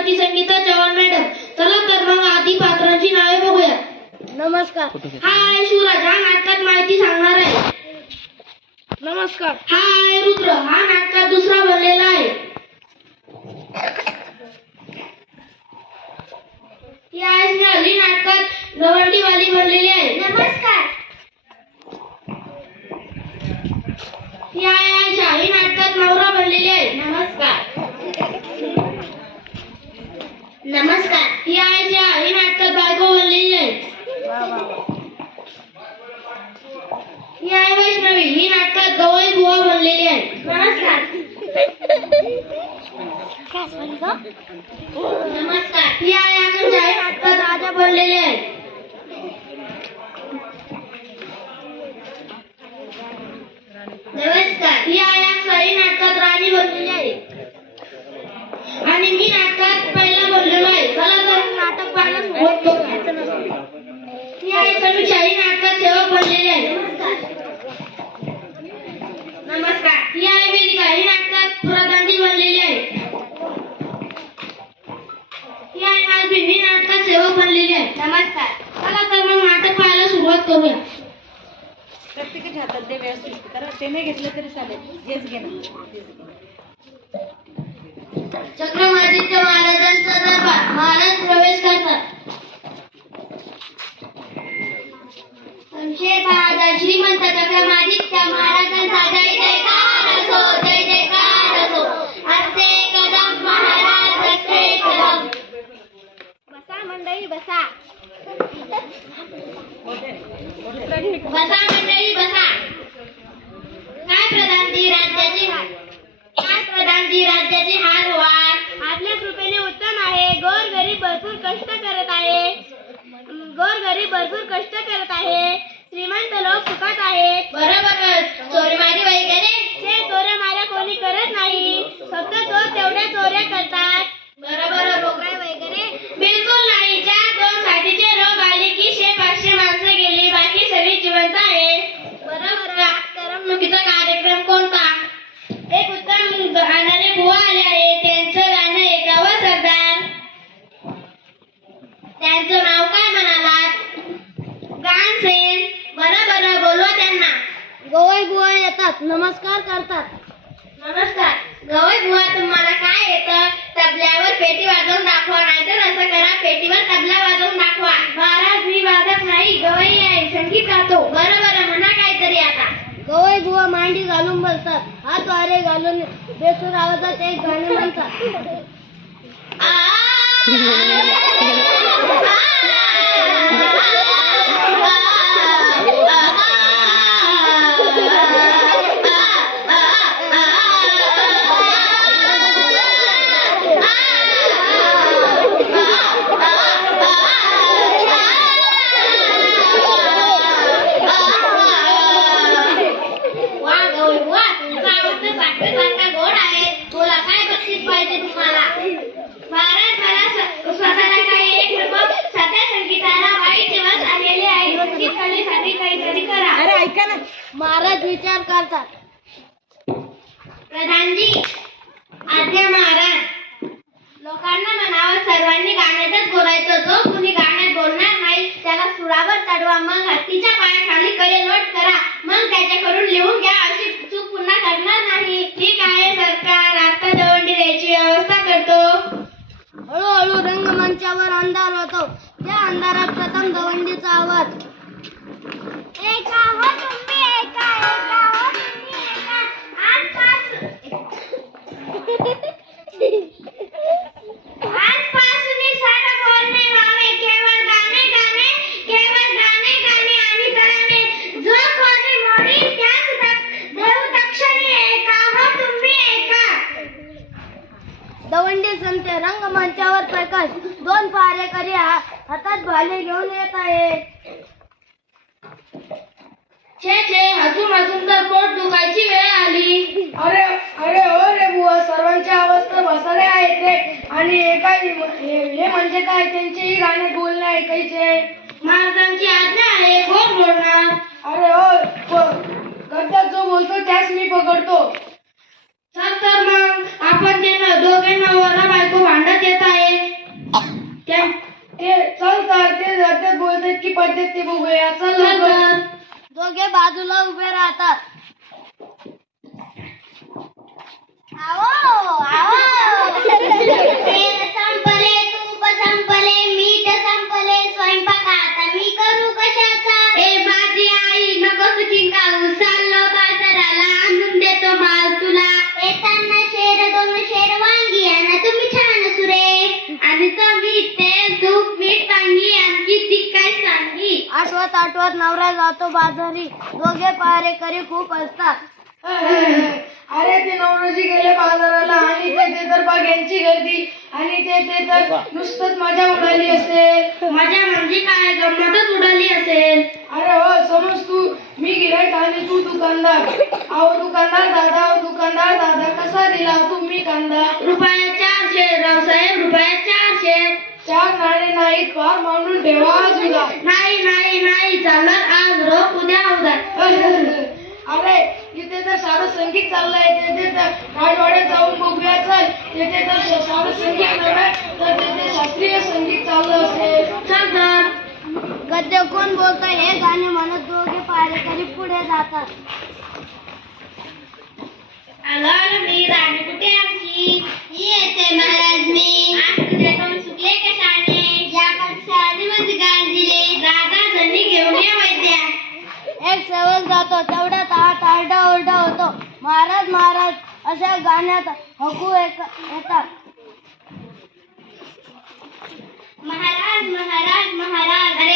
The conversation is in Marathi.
श्रीमती संगीता चव्हाण मॅडम. चला तर मग आधी पात्रांची नावे बघूया. नमस्कार. हा आहे शिवराज हा नाटकात माहिती सांगणार आहे. नमस्कार. हा आहे रुद्र. हा नाटकात दुसरा बनलेला आहे. नाटकात लवंडीवाली बनलेली आहे. नमस्कार ही आहे आशा ही नाटकात नवरा बनलेली आहे नमस्कार नमस्कार. ही आहे श्रेया ही नाटकात बायको बनलेली आहे ही वैष्णवी. ही नाटकात गवळी बुवा बनलेली आहे नमस्कार. नमस्कार. ही आहे नाटकात राजा बनलेली आहे नमस्कार. ही अक्षरा ही नाटकात राणी आहे आणि मी नाटकात पहिला बनलेलो आहे चला तर नाटक पाहायला सुरुवात करूया ही आहे समीक्षा ही नाटकात सेवक बनलेली आहे नमस्कार ही आहे वेदिका ही नाटकात प्रधानजी बनलेली आहे ही नाटकात सेवक बनलेली आहे. नमस्कार. चला तर मग नाटक पाहायला सुरुवात करूया. प्रत्येकाच्या हातात दे व्यवस्थित तर ते नाही घेतलं तरी चालेल. हेच महाराजांचा दरबार. महाराज प्रवेश करतात. संशय श्रीमंत चक्रमादित्य महाराजांचा भरपूर कष्ट करत आहे. श्रीमंत लोक सुखात आहेत. बरोबर चोरीमारी वगैरे? ते चोऱ्या माऱ्या कोणी करत नाही. फक्त चोर तेवढ्या चोऱ्या करतात बरोबर रोकड्या वगैरे बिलकुल नाही ज्या दोन साथीचे रोग आले की शे पाचशे माणसं गेली बाकी सगळी जिवंत आहे बरोबर आज करमणुकीचा कार्यक्रम कोणता एक उत्तम गाणारे बुवा आले आहे त्यांचं गाणं ऐकावं सरदार त्यांचं नाव काय म्हणालात गानसेन बरं बरं बोलवा त्यांना गोवाई बुवा येतात नमस्कार करतात नमस्कार गवई बुवा तुम्हाला काय येतं तबल्यावर पेटी वाजवून दाखवा नाहीतर असं करा पेटीवर तबला वाजवून दाखवा महाराज मी वाजत नाही गवई आहे संगीत गातो बरं बरं म्हणा काहीतरी आता गवई बुवा मांडी घालून बसतात हात वारे घालून बेसूर आवाजात एक गाणं म्हणतात अरे ऐका ना. महाराज विचार करतात. प्रधानजी आज्ञा महाराज लोकांना म्हणावं सर्वांनी गाण्यातच बोलायचं जो कुणी गाण्यात बोलणार नाही त्याला सुरावर चढवा. मग हत्तीच्या पायाखाली कडे लोट करा. मग त्याच्याकडून लिहून घ्या. अशी चूक पुन्हा करणार नाही. ठीक आहे सरकार आता दवंडी द्यायची व्यवस्था करतो. आमच्यावर अंधार होतो. त्या अंधारात प्रथम दवंडीचा आवाज एका हो तुम्ही एका एका हो तुम्ही एका आजपासून ही सारं बोलणे व्हावे केवळ गाणे गाणे केवळ गाणे गाणे आणि गाणे जो कोणी मोडील त्यास दक- देऊ तक्षणी एका हो तुम्ही एका संते रंगमंचावर प्रकाश. दोन पहारेकरी हा- हातात भाले घेऊन येत आहेत. छे छे हसून हसून तर पोट दुखायची वेळ आली. अरे अरे हो रे बुवा सर्वांच्या अवस्था बसाले आहेत रे. आणि हे काय हे हे म्हणजे काय? त्यांचेही गाणे बोलणे ऐकायचे. महाराजांची आज्ञा आहे कोण बोलणार? अरे हो करता जो बोलतो त्यास मी पकडतो. चल तर मग आपण दोघे नवरा बायको ते चल तर ते बोलतात की पडते ते बघूया. चल लवकर. दोघे बाजूला उभे राहतात. आवो आवो आठवत आठवत नवरा जातो बाजारी. दोघे पहारेकरी खूप असतात. अरे ते नवरोजी गेले बाजाराला आणि ते ते तर बाघ्यांची गर्दी. आणि ते ते तर नुसतंच मजा उडाली असेल. मजा म्हणजे काय? गंमतच उडाली असेल. अरे हो समज तू मी गिराईक आणि तू दुकानदार. अहो दुकानदार दादा अहो दुकानदार दादा कसा दिला तुम्ही कांदा. रुपया चारशे रावसाहेब रुपया चारशे नाणे नाहीत फार मांडून ठेवा जुला. नाही नाही नाही चालत आज रोख उद्या उद्या. अरे इथे तर सारं संगीत चाललंय तिथे तर राजवाड्यात जाऊन बघूया चल. तिथे तर सारं संगीत नव्हे तर तिथे शास्त्रीय संगीत चाललं असेल. चल तर गद्य कोण बोलतंय हे गाणे म्हणत दोघे पहारेकरी पुढे जातात. आलो मी राणी कुठे आमची? येते महाराज मी होतो तेवढ्यात आत आरडाओरडा होतो. महाराज महाराज अशा गाण्यात हकू येतात. महाराज महाराज महाराज.